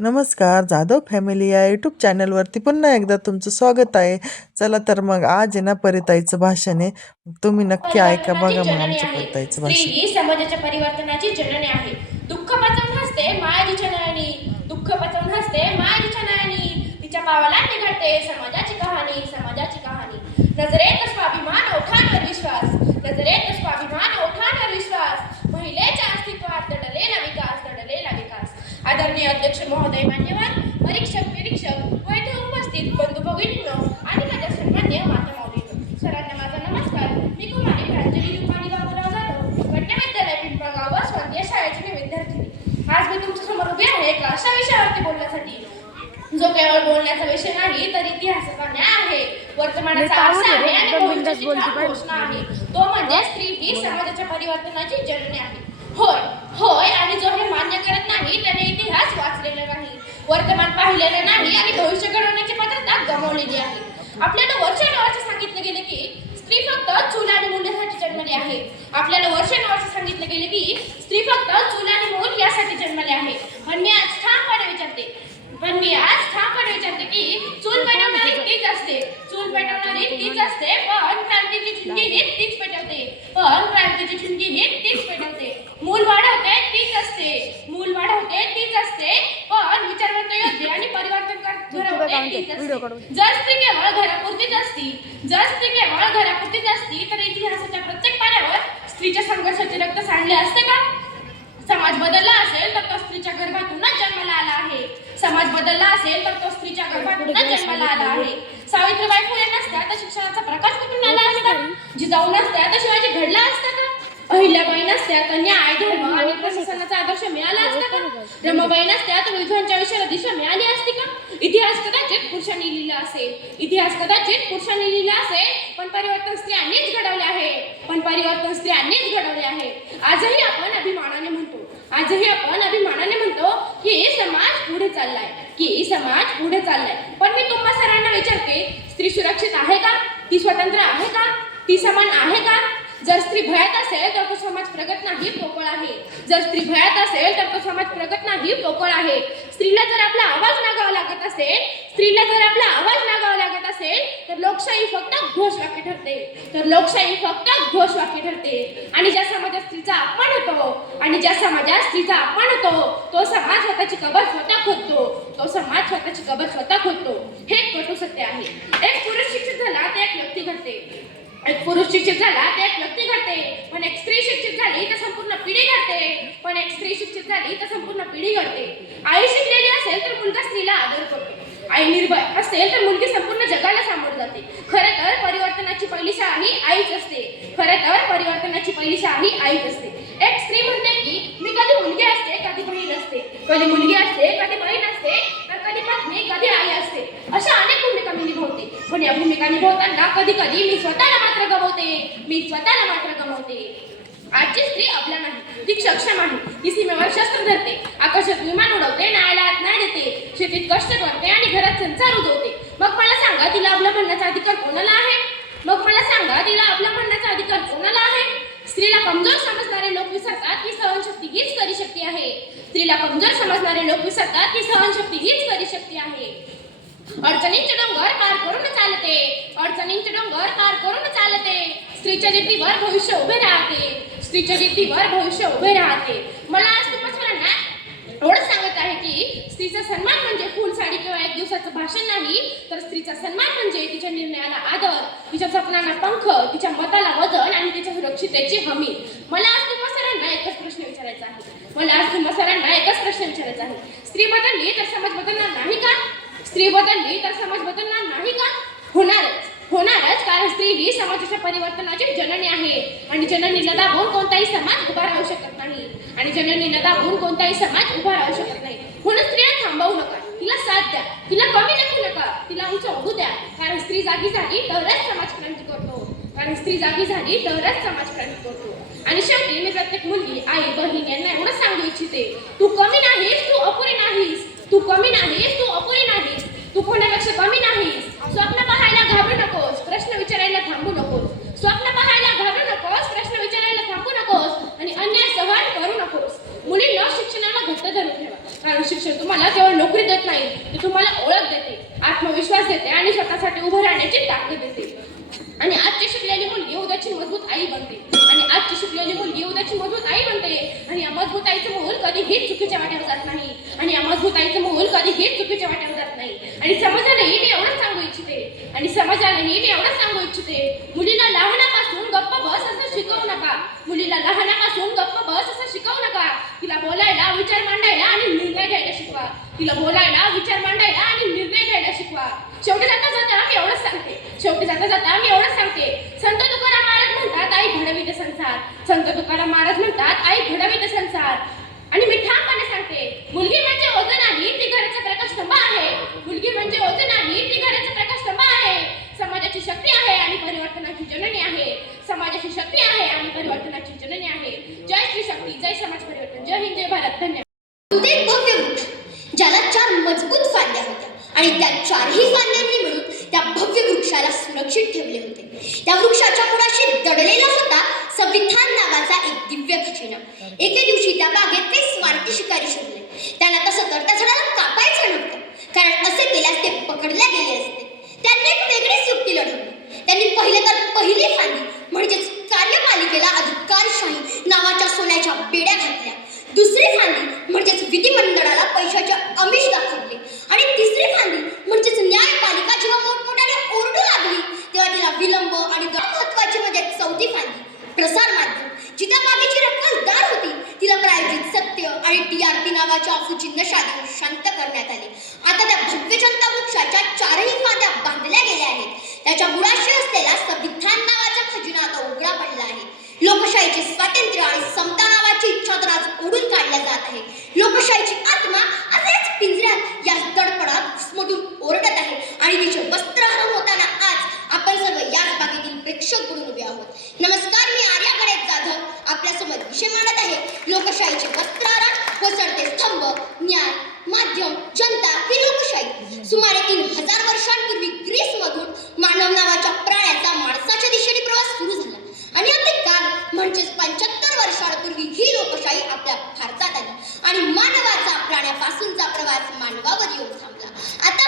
नमस्कार, जाधव फॅमिली या यूट्यूब चॅनलवरती पुन्हा एकदा तुमचं स्वागत आहे. चला तर मग आज आहे ना परिताईचं भाषण आहे, तुम्ही नक्की ऐका. परिवर्तनाची बघा मग जननी आमचं आहे. परिताईचं स्त्री भाषण. ही समाजाच्या परिवर्तनाची जननी आहे. दुःख पचवून हसते मायाजीच्या नयनी, दुःख पचवून हसते मायाजीच्या नयनी. तिच्या पावला निघडते समाजाची कहाणी, समाजाची कहाणी. नजरेत स्वाभिमान, ओठांवर विश्वास, नजरेत स्वाभिमान, ओठांवर विश्वास. महिलेच्या अस्तित्वात दडलेला विकास, दडलेला विकास. आदरणीय अध्यक्ष महोदय, मान्यवर परीक्षक निरीक्षक व येथे उपस्थित बंधू भगिनींनो आणि माझ्या सन्मान्य माता मौलींनो, सरांना माझा नमस्कार. मी कुमारी प्रांजली रुपाली बाबूराव जाधव, कन्या विद्यालय पिंपळगाव व स्वांतीय शाळेची मी विद्यार्थिनी. आज मी तुमच्या समोर उभी आहे एका अशा विषयावरती बोलण्यासाठी जो केवळ बोलण्याचा विषय नाही तर इतिहासाचा न्याय आहे, वर्तमानाचा आरसा आहे आणि भविष्याची घोषणा आहे. तो म्हणजे स्त्री ही समाजाच्या परिवर्तनाची जननी आहे. होय होय, आणि जो हे मान्य करत नाही त्याने इतिहास वाचलेला नाही, वर्तमान पाहिलेलं नाही आणि भविष्य घडवण्याची पात्रता गमावलेली आहे. आपल्याला वर्षानुवर्ष सांगितले गेले की स्त्री फक्त चूल आणि मूल्यासाठी जन्मली आहे. आपल्याला वर्षानुवर्ष सांगितले गेले की स्त्री फक्त चूल आणि मूल यासाठी जन्मली आहे. पण मी आज ठामपणे विचारते की चूल पेटवणारी तीच असते, चूल पेटवणारी तीच असते, पण क्रांतीची ठिणगी ही तीच पेटवते, पण क्रांतीची ठिणगी ही तीच पेटवते. मूल वाढवते तीच असते, मूल वाढवते तीच असते, पण विचारवंत योद्धे आणि परिवर्तन घडवते तीच असते. जर स्त्री केवळ घरापुरतीच असती, जर स्त्री केवळ घरापुरतीच असती तर इतिहासाच्या प्रत्येक पाण्यावर स्त्रीच्या संघर्षाचे रक्त सांडले असते का? समाज बदलला असेल तर तो स्त्रीच्या गर्भातूनच जन्माला आला आहे. समाज बदलला असेल तर तो स्त्रीच्या गर्भातूनच जन्माला आला आहे. सावित्रीबाई फुले नसत्या तर शिक्षणाचा प्रकाश कुठून आला असता? जिजाऊ नसत्या तर शिवाजी घडला असता का? अहिल्याबाई नसत्या तर न्याय धर्म आणि प्रशासनाचा आदर्श मिळाला असता का? रमाबाई नसत्या तर विधवांच्या विषयाला दिशा मिळाली असती का? इतिहास कदाचित पुरुषांनी लिहिला असेल, इतिहास कदाचित पुरुषांनी लिहिला असेल, पण परिवर्तन स्त्रियांनीच घडवले आहे, पण परिवर्तन स्त्रियांनीच घडवले आहे. आजही आपण अभिमानाने म्हणतो, आजही आपण अभिमानाने म्हणतो की समाज पुढे चाललाय, की समाज पुढे चाललाय. पण मी तुम्हा सर्वांना विचारते, स्त्री सुरक्षित आहे का? ती स्वतंत्र आहे का? ती समान आहे का? जर स्त्री भयात असेल तर तो समाज प्रगत नाही, पोकळ आहे. जर स्त्री भयात असेल तर तो समाज प्रगत नाही, पोकळ आहे. स्त्रीला जर आपला आवाज नागावा लागत असेल, स्त्रीला जर आपला आवाज नागावा लागत असेल तर लोकशाही फक्त घोषवाक्य ठरते, तर लोकशाही फक्त घोषवाक्य ठरते. आणि ज्या समाजात स्त्रीचा अपमान होतो, आणि ज्या समाजात स्त्रीचा अपमान होतो तो समाज स्वतःची कबर स्वतः खोदतो, तो समाज स्वतःची कबर स्वतः खोदतो. हे कटू सत्य आहे. एक पुरुष शिक्षित झाला तर एक व्यक्ती घडते, एक पुरुष शिक्षित झाला तर एक व्यक्ती घडते, पण एक स्त्री शिक्षित झाली तर संपूर्ण पिढी घडते, पण एक स्त्री शिक्षित झाली तर संपूर्ण पिढी घडते. आई शिकलेली असेल तर मुलगा स्त्रीला आदर करतो, आई निर्भय असेल तर मुलगी संपूर्ण जगाला सामोरं जाते. खरे तर परिवर्तनाची पहिली शाळा ही आईच असते, खरे तर परिवर्तनाची पहिली शाळा ही आईच असते. एक स्त्री म्हणते की मी कधी मुलगी असते, कधी बहीण असते, कधी मुलगी असते, कधी बहीण असते, तर कधी पत्नी, कधी आई असते. अशा अनेक भूमिका मी निभावते, पण या भूमिका निभावताना कधी कधी मी स्वतःला मात्र गमावते, मी स्वतःला मात्र गमावते. आजची स्त्री आपल्या नाही, ती सक्षम आहे. ती सीमेवर शस्त्र धरते, आकाशात विमान उडवते, न्यायालयात न्याय देते, शेतीत कष्ट करते आणि घरात संसार उजवते. मग मला सांगा तिला आपलं म्हणण्याचा अधिकार कोणाला आहे? मग मला सांगा तिला आपलं म्हणण्याचा अधिकार कोणाला आहे? स्त्रीला कमजोर समजणारे लोक विसरतात की सहनशक्ती हीच खरी शक्ती आहे. स्त्रीला कमजोर समजणारे लोक विसरतात की सहनशक्ती हीच खरी शक्ती आहे. अडचणींचे डोंगर पार करून चालते, अडचणींचे डोंगर पार करून चालते. स्त्रीच्या जिद्दीवर भविष्य उभे राहते, स्त्रीच्या जिद्दीवर भविष्य उभे राहते. मला आज तुम्हा सर्वांना एवढंच सांगत आहे की स्त्रीचा सन्मान म्हणजे फुल साडी किंवा एक दिवसाचं भाषण नाही, तर स्त्रीचा सन्मान म्हणजे तिच्या निर्णयाला आदर, तिच्या स्वप्नांना पंख, तिच्या मताला वजन आणि तिच्या सुरक्षिततेची हमी. मला आज तुम्हा सर्वांना एकच प्रश्न विचारायचा आहे, मला आज तुम्हा सर्वांना एकच प्रश्न विचारायचा आहे. स्त्री बदलली तर समाज बदलणार नाही का? स्त्री बदलली तर समाज बदलणार नाही का? होणारच, होणारच, कारण स्त्री ही समाजाच्या परिवर्तनाची जननी आहे, आणि जननीला दाबून कोणताही समाज उभा राहू शकत नाही, आणि जननीला दाबून कोणताही समाज उभा राहू शकत नाही. म्हणून स्त्रीला थांबवू नका, तिला साथ द्या, तिला कमी लेखू नका, तिला उंच उभू द्या. कारण स्त्री जागी झाली तरच समाज क्रांती करतो, कारण स्त्री जागी झाली तरच समाज क्रांती करतो. आणि शेवटी मी प्रत्येक मुलगी, आई, बहीण यांना एवढंच सांगू इच्छिते, तू कमी नाहीस, तू अपुरी नाहीस, तू कमी नाहीस, तू अपुरी नाहीस, तू कोणापेक्षा कमी नाहीस. स्वप्न पाहायला घाबरू नकोस, प्रश्न विचारायला थांबू नकोस, स्वप्न पाहायला घाबरू नकोस, प्रश्न विचारायला थांबू नकोस, आणि अन्याय सहन करू नकोस. मुलींना शिक्षणाला घट्ट धरून ठेवा. कारण शिक्षण तुम्हाला केवळ नोकरी देत नाही, ते तुम्हाला ओळख देते, आत्मविश्वास देते आणि स्वतःसाठी उभं राहण्याची ताकद देते. आणि आजची शिकलेली मुलगी उद्याची मजबूत आई बनते, आणि आजची शिकलेली मुलगी उद्याची मजबूत आई बनते. आणि या मजबूत आईचं मूल कधीही चुकीच्या वाट्यावर जात नाही, आणि या मजबूत आईचं मूल कधीही चुकीच्या वाट्यावर जात नाही. आणि समाजालाही मी एवढंच सांगू इच्छिते, मुलीला लहानापासून गप्प बस असं शिकवू नका. मुलीला लहानापासून गप्प बस असं शिकवू नका. तिला बोलायला, विचार मांडायला आणि निर्णय घ्यायला शिकवा. शेवटी जाता जाता मी एवढंच सांगते, संत तुकाराम महाराज म्हणतात आई घडविते संसार. आणि मी ठामपणे सांगते, मुलगी म्हणजे ओझं नाही, ती घराचा प्रकाशस्तंभ आहे. समाजाची शक्ती आहे आणि परिवर्तनाची जननी आहे. जय श्री शक्ती, जय समाज परिवर्तन, जय हिंद, जय भारत. धन्यवाद. एक भव्य वृक्ष ज्याला 4 मजबूत फांद्या होत्या आणि त्या 4ही फांद्यांनी मिळून त्या भव्य वृक्षाला सुरक्षित ठेवले होते. त्या वृक्षाच्या मुळाशी दडलेला होता संविधान नावाचा एक दिव्य खजिना. एके दिवशी त्या बागेत काही स्वार्थी शिकारी शिरले. त्यांना तसं तर त्या झाडाला कापायचं नव्हतं, कारण असे केल्यास ते पकडल्या गेले असते. त्यांनी एक वेगळीच युक्ती लढवली. त्यांनी पहिली फांदी म्हणजेच कार्यपालिकेला अधिकारशाही नावाच्या सोन्याच्या बेड्या घातल्या. दुसरी फांदी म्हणजेच विधिमंडळाला पैशाचे आमिष दाखवले. आणि तिसरी फांदी म्हणजेच न्यायपालिका जेव्हा मोठमोठ्याने ओरडू लागली तेव्हा तिला विलंब. आणि महत्वाची म्हणजे चौथी फांदी प्रसार माध्यम, जिच्या मागेची रक्कलदार होती, तिला प्रायोजित सत्य आणि TRP नावाच्या अफूची नशा देऊन शांत करण्यात आले. आता त्या भव्य जनता वृक्षाच्या 4ही फांद्या बांधल्या गेल्या आहेत. त्याच्या मुळाशी असलेला संविधान नावाचा खजिना आता उघडा पडला आहे. लोकशाहीचे स्वातंत्र्य आणि समता नावाची इच्छा तर आज ओढून काढल्या जात आहे. लोकशाहीची आत्मा असेच पिंजऱ्यात या दडपडात मधून ओरडत आहे. आणि तिचे वस्त्रहरण होताना आज आपण सर्व याच बागेतील प्रेक्षक म्हणून उभे आहोत. नमस्कार, मी आर्या गणेश जाधव आपल्यासमोर विषय मांडत आहे लोकशाहीचे वस्त्रहरण, कोसळते स्तंभ, न्याय, माध्यम, जनता ही लोकशाही. सुमारे 3000 वर्षांपूर्वी ग्रीसमधून मानव नावाच्या प्राण्याचा माणसाच्या दिशेने प्रवास सुरू झाला. आणि अगदी काल म्हणजेच 75 वर्षांपूर्वी ही लोकशाही आपल्या भारतात आली आणि मानवाचा प्राण्यापासूनचा प्रवास मानवावर येऊन थांबला. आता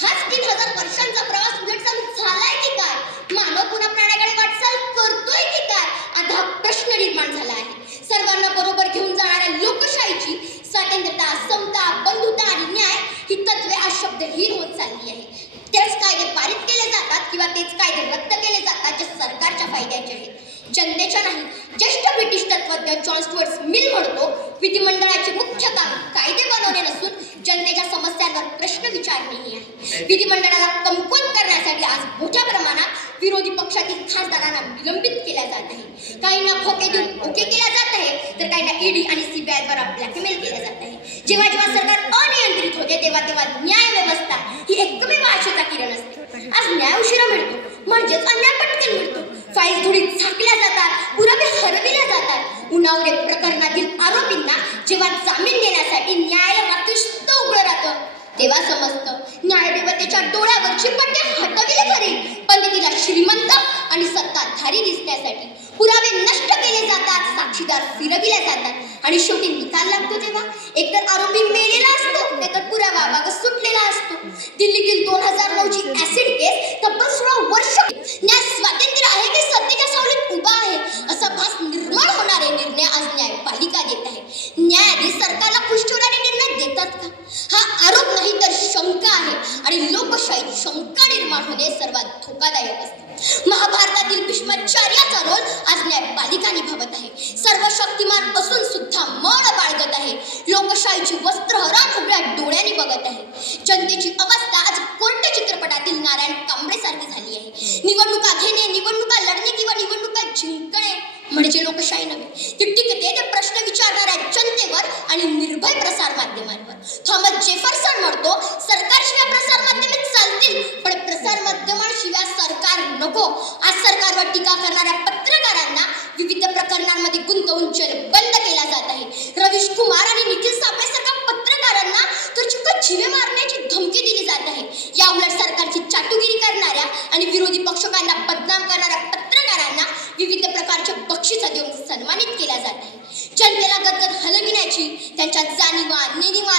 हाच 3000 वर्षांचा प्रवास उलट चालू झालाय की काय? मानव पुन्हा प्राण्याकडे वाटचाल करतोय की काय? आता प्रश्न निर्माण झाला आहे. सर्वांना बरोबर घेऊन जाणाऱ्या लोकशाहीची स्वातंत्र्यता, समता, बंधुता आणि न्याय ही तत्वे आज शब्दहीन होत चालली आहे. तेच कायदे पारित केले जातात किंवा तेच कायदे रद्द केले जातात जे सरकारच्या फायद्याचे आहेत, जनतेच्या नाही. ज्येष्ठ ब्रिटिश तत्त्वज्ञ जॉन स्टुअर्ट मिल म्हणतो, विधिमंडळाचे मुख्य काम कायदे बनवणे नसून जनतेच्या समस्यांवर प्रश्न विचारणे हे आहे. विधिमंडळाला कमकुवत करण्यासाठी आज मोठ्या प्रमाणात विरोधी पक्षातील खासदारांना निलंबित केल्या जात आहे. काहींना खोके देऊन ओके केल्या जात आहे, तर काहींना ED आणि CBI द्वारा ब्लॅकमेल केल्या जात आहे. जेव्हा सरकार अनियंत्रित होते तेव्हा न्याय व्यवस्था ही एकमेव आशेचा किरण असते. आज न्याय उशिरा मिळतो म्हणजेच अन्याय पटकन मिळतो. फाईल धुळीत झाकल्या जातात, पुरावे हरविल्या जातात. उन्नाव प्रकरणातील आरोपींना जेव्हा जामीन देण्यासाठी न्यायालय रात्रीशुद्ध उघडं राहतं तेव्हा समजतं न्यायदेवतेच्या डोळ्यावरची पट्टे हटविले खरे, पण ते तिला श्रीमंत आणि सत्ताधारी दिसण्यासाठी पुरावे नष्ट केले जातात, साक्षीदार फिरविले जातात आणि शेवटी निकाल लागतो तेव्हा एकतर आरोपी मेलेला असतो नाहीतर पुरावा मागे सुटलेला असतो. दिल्लीतील 2009ची ऍसिड केस तब्बल 16 वर्ष. न्याय स्वातंत्र्य आहे की सत्तेच्या सावलीत उभा आहे असा भास निर्माण होणारे निर्णय आज न्यायपालिका देत आहे. न्यायाधीश सरकारला खुश ठेवणारे निर्णय देतात का? हा आरोप नाही तर शंका आहे आणि लोकशाहीत शंका निर्माण होणे सर्वात धोकादायक असते. महाभारतातील भीष्माचार्याचा रोल आज न्यायपालिका निभावत आहे. सर्व शक्तिमान असून सुद्धा मळ बाळगत आहे. लोकशाहीची वस्त्रहरण उघड्या डोळ्यांनी बघत आहे. जनतेची अवस्था आज कोर्ट चित्रपटातील नारायण कांबळे सारखी झाली आहे. निवडणुका घेणे, निवडणुका लढणे किंवा निवडणुका जिंकणे म्हणजे लोकशाही नव्हे. ती टिकते ते प्रश्न विचारणाऱ्या जनतेवर आणि निर्भय प्रसार माध्यमांवर. थॉमस जेफरसन म्हणतो, सरकारशिवाय प्रसार माध्यमे चालतील पण प्रसार माध्यमांशिवाय सरकार नको. आज सरकारवर टीका करणाऱ्या पत्रकारांना विविध प्रकरणांमध्ये गुंतवून जेरबंद केला जात आहे. रवीश कुमार आणि निखिल साबळे सारख्या पत्रकारांना तर चक्क जीवे मारण्याची धमकी दिली जात आहे. या उलट सरकारची चाटुगिरी करणाऱ्या आणि विरोधी पक्षकांना बदनाम करणाऱ्या पत्रकारांना विविध प्रकारच्या बक्षिसं देऊन सन्मानित केल्या जात आहे. जनतेला गदगद हलविण्याची, त्यांच्या जाणीवा, नेणीवा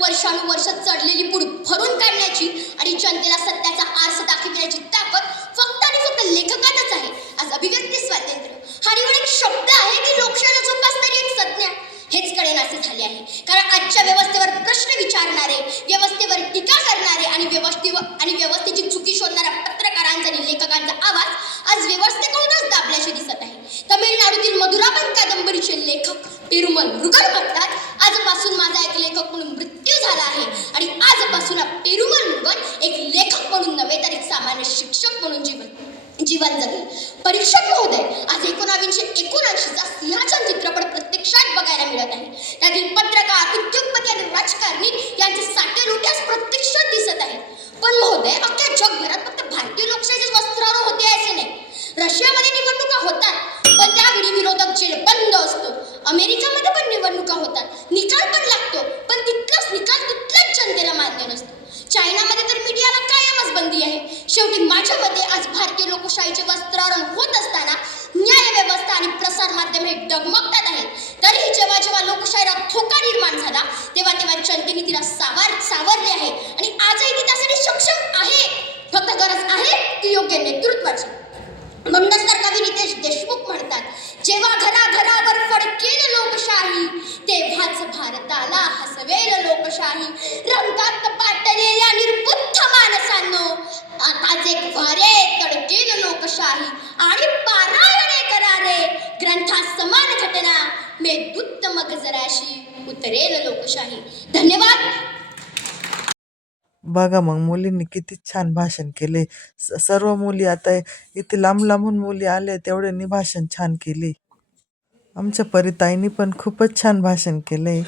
वर्षानुवर्ष चढलेली पूड भरून काढण्याची आणि जनतेला सत्याचा आरसा दाखविण्याची ताकद फक्त आणि फक्त लेखकातच आहे. आज अभिव्यक्ती स्वातंत्र्य हा निवड एक शब्द आहे की लोकशाहीला जोपासणारी एक संज्ञा, हेच कळेनासे झाले आहे. कारण आजच्या व्यवस्थेवर प्रश्न विचारणारे, व्यवस्थेवर टीका करणारे आणि व्यवस्थेची चुकी शोधणाऱ्या पत्रकारांचा आणि लेखकांचा आवाज आज व्यवस्थेकडूनच दाबल्याचे दिसत आहे. तमिळनाडूतील मधुराबन कादंबरीचे लेखक पेरुमल मुरुगन म्हणतात, आजपासून माझा एक लेखक म्हणून मृत्यू झाला आहे आणि आजपासून हा पेरुमल मुरुगन एक लेखक म्हणून नव्हे तर एक सामान्य शिक्षक म्हणून जीवन जगेल. परीक्षक महोदय, आज 1979चा सिंहासन चित्रपट प्रत्यक्षात बघायला मिळत आहे. त्यातील पत्रकार, उद्योगपती आणि राजकारणी यांचे साठे लोट्यास प्रत्यक्षात दिसत आहेत. पण महोदय, अख्ख्या जगभरात फक्त भारतीय लोकशाहीचे वस्त्रारोहण होते असे नाही. रशियामध्ये निवडणुका होतात पण त्यावेळी विरोधक जेलबंद असतो. अमेरिकामध्ये पण निवडणुका होतात, निकाल पण लागतो, पण तिथलाच निकाल तिथल्याच जनतेला मान्य नसतो. चायनामध्ये तर मीडियाला कायमच बंदी आहे. शेवटी माझ्या मते आज भारतीय लोकशाहीचे वस्त्रारोहण होत असताना न्यायव्यवस्था आणि प्रसार माध्यम हे डगमगतात आहेत. तरीही जेव्हा जेव्हा लोकशाहीला धोका निर्माण झाला तेव्हा जनतेने तिला सावरले आहे आणि आजही ती त्यासाठी सक्षम आहे. फक्त गरज आहे ती योग्य नेतृत्वाची. म्हणूनच तर कवी नितेश देशमुख म्हणतात, जेव्हा घराघरावर फडकेल लोकशाही तेव्हाच भारताला हसवेल लोकशाही. रंगात पाटलेल्या निर्बुद्ध माणसांनो, आता जे वारे तडकेल लोकशाही आणि पारायणे करारे ग्रंथासमान घटना मेदूत मग जराशी उतरेल लोकशाही. धन्यवाद. बघा मग मुलींनी किती छान भाषण केले. सर्व मुली आता इथे लांब लांबून मुली आल्या तेवढ्यांनी भाषण छान केले. आमच्या परिताईंनी पण खूपच छान भाषण केले.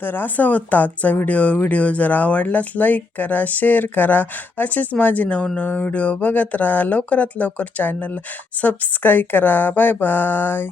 तर असा होता आजचा व्हिडिओ जर आवडलाच लाईक करा, शेअर करा. असेच माझे नवनवीन व्हिडिओ बघत राहा. लवकरात लवकर चॅनल सबस्क्राईब करा. Bye bye.